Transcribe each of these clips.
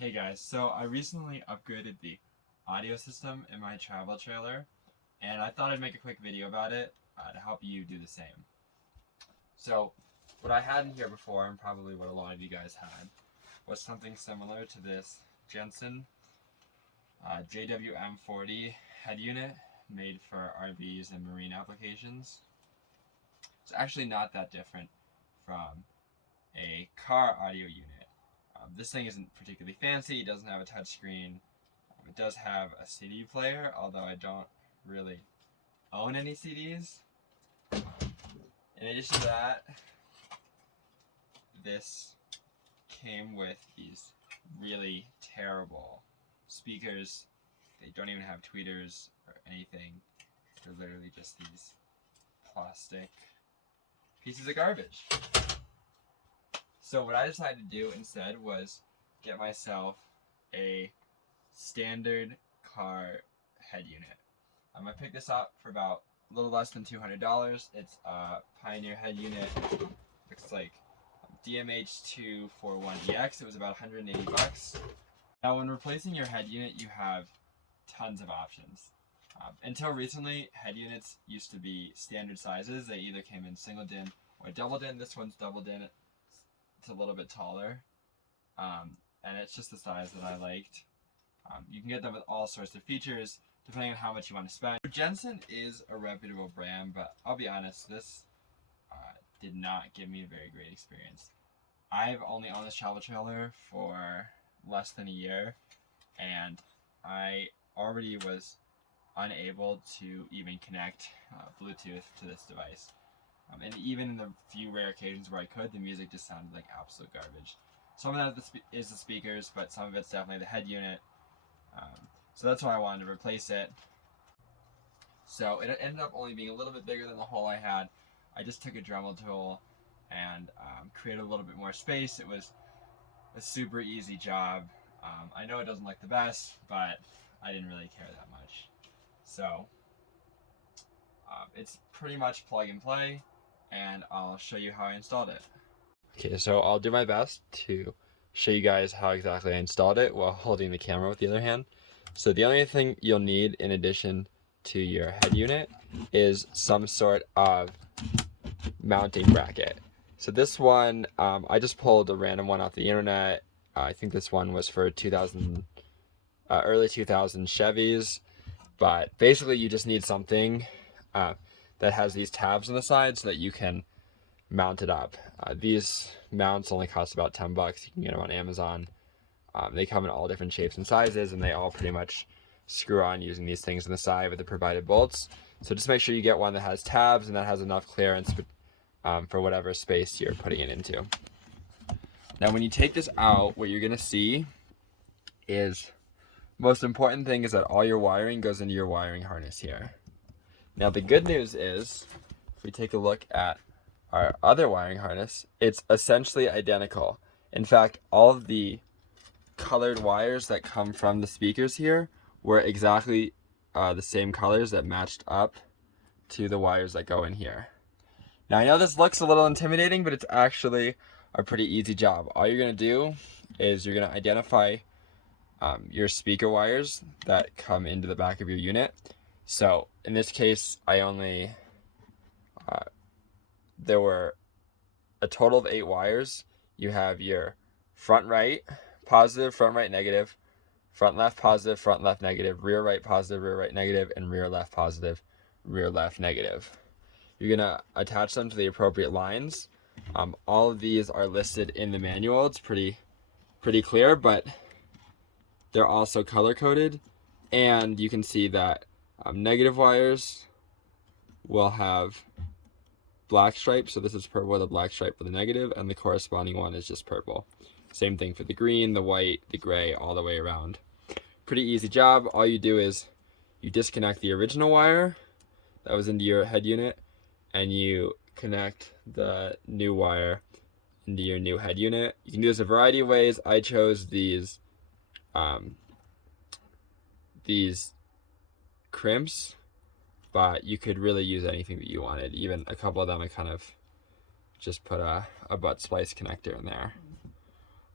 Hey guys, so I recently upgraded the audio system in my travel trailer, and I thought I'd make a quick video about it to help you do the same. So, what I had in here before, and probably what a lot of you guys had, was something similar to this Jensen JWM40 head unit made for RVs and marine applications. It's actually not that different from a car audio unit. This thing isn't particularly fancy. It doesn't have a touchscreen. It does have a CD player, although I don't really own any CDs. In addition to that, this came with these really terrible speakers. They don't even have tweeters or anything. They're literally just these plastic pieces of garbage. So what I decided to do instead was get myself a standard car head unit. I picked this up for about a little less than $200. It's a Pioneer head unit. Looks like DMH241EX. It was about 180 bucks. Now when replacing your head unit, you have tons of options. Until recently, head units used to be standard sizes. They either came in single din or double din. This one's double din. It's a little bit taller, and it's just the size that I liked. You can get them with all sorts of features depending on how much you want to spend. Jensen is a reputable brand, but I'll be honest, this did not give me a very great experience. I've only owned this travel trailer for less than a year, and I already was unable to even connect Bluetooth to this device. And even in the few rare occasions where I could, the music just sounded like absolute garbage. Some of that is the speakers, but some of it's definitely the head unit. So that's why I wanted to replace it. So it ended up only being a little bit bigger than the hole I had. I just took a Dremel tool and created a little bit more space. It was a super easy job. I know it doesn't look the best, but I didn't really care that much. So it's pretty much plug and play, and I'll show you how I installed it. Okay, so I'll do my best to show you guys how exactly I installed it while holding the camera with the other hand. So the only thing you'll need in addition to your head unit is some sort of mounting bracket. So this one, I just pulled a random one off the internet. I think this one was for early 2000 Chevys, but basically you just need something that has these tabs on the side so that you can mount it up. These mounts only cost about 10 bucks. You can get them on Amazon. They come in all different shapes and sizes, and they all pretty much screw on using these things on the side with the provided bolts. So just make sure you get one that has tabs and that has enough clearance for whatever space you're putting it into. Now when you take this out, what you're going to see is, most important thing is that all your wiring goes into your wiring harness here. Now the good news is, if we take a look at our other wiring harness, it's essentially identical. In fact, all of the colored wires that come from the speakers here were exactly the same colors that matched up to the wires that go in here. Now I know this looks a little intimidating, but it's actually a pretty easy job. All you're going to do is you're going to identify your speaker wires that come into the back of your unit. So in this case, there were a total of 8 wires. You have your front right positive, front right negative, front left positive, front left negative, rear right positive, rear right negative, and rear left positive, rear left negative. You're gonna attach them to the appropriate lines. All of these are listed in the manual. It's pretty clear, but they're also color coded, and you can see that negative wires will have black stripes, so this is purple with a black stripe for the negative, and the corresponding one is just purple. Same thing for the green, the white, the gray, all the way around. Pretty easy job. All you do is you disconnect the original wire that was into your head unit, and you connect the new wire into your new head unit. You can do this a variety of ways. I chose these crimps, but you could really use anything that you wanted. Even a couple of them I kind of just put a butt splice connector in there.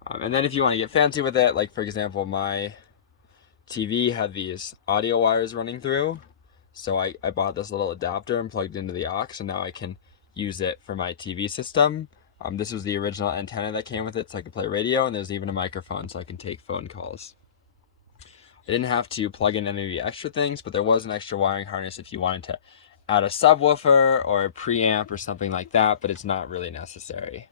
And then if you want to get fancy with it, like for example, my TV had these audio wires running through. So I bought this little adapter and plugged it into the aux, and now I can use it for my TV system. This was the original antenna that came with it, so I could play radio, and there's even a microphone so I can take phone calls. I didn't have to plug in any of the extra things, but there was an extra wiring harness if you wanted to add a subwoofer or a preamp or something like that, but it's not really necessary.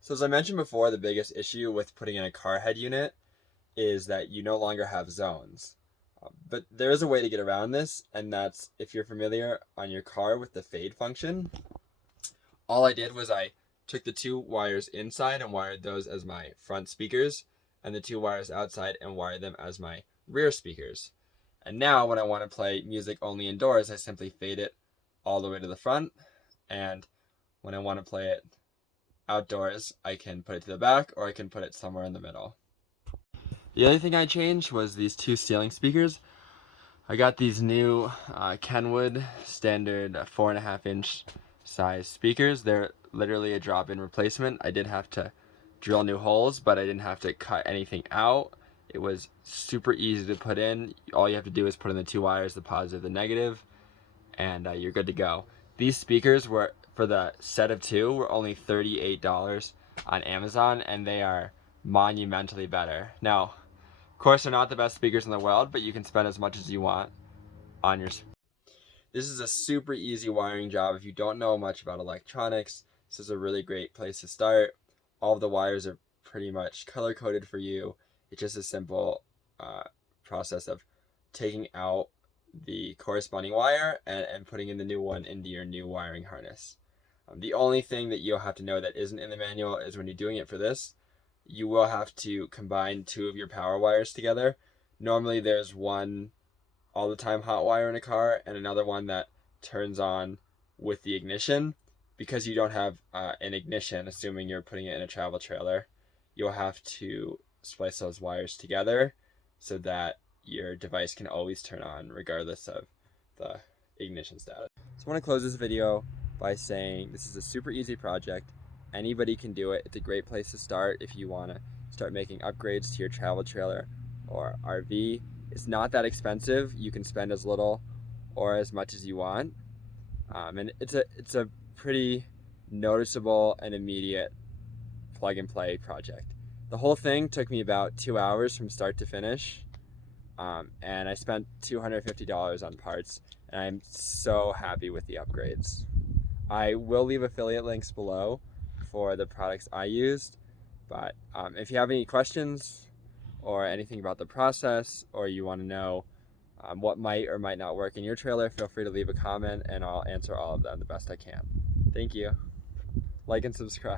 So as I mentioned before, the biggest issue with putting in a car head unit is that you no longer have zones. But there is a way to get around this, and that's, if you're familiar on your car with the fade function. All I did was I took the 2 wires inside and wired those as my front speakers, and the 2 wires outside and wired them as my rear speakers. And now when I want to play music only indoors, I simply fade it all the way to the front, and when I want to play it outdoors, I can put it to the back, or I can put it somewhere in the middle. The other thing I changed was these 2 ceiling speakers. I got these new Kenwood standard 4.5-inch size speakers. They're literally a drop-in replacement. I did have to drill new holes, but I didn't have to cut anything out. It was super easy to put in. All you have to do is put in the 2 wires, the positive, the negative, and you're good to go. These speakers were, for the set of 2, were only $38 on Amazon, and they are monumentally better. Now, of course, they're not the best speakers in the world, but you can spend as much as you want on your. This is a super easy wiring job. If you don't know much about electronics, this is a really great place to start. All of the wires are pretty much color coded for you. It's just a simple process of taking out the corresponding wire and putting in the new one into your new wiring harness. The only thing that you'll have to know that isn't in the manual is when you're doing it for this, you will have to combine 2 of your power wires together. Normally there's one all the time hot wire in a car and another one that turns on with the ignition. Because you don't have an ignition, assuming you're putting it in a travel trailer, you'll have to splice those wires together so that your device can always turn on regardless of the ignition status. So I want to close this video by saying this is a super easy project. Anybody can do it. It's a great place to start if you want to start making upgrades to your travel trailer or RV. It's not that expensive. You can spend as little or as much as you want. And it's a pretty noticeable and immediate plug and play project. The whole thing took me about 2 hours from start to finish. And I spent $250 on parts, and I'm so happy with the upgrades. I will leave affiliate links below for the products I used, but if you have any questions or anything about the process, or you want to know what might or might not work in your trailer, feel free to leave a comment and I'll answer all of them the best I can. Thank you. Like and subscribe.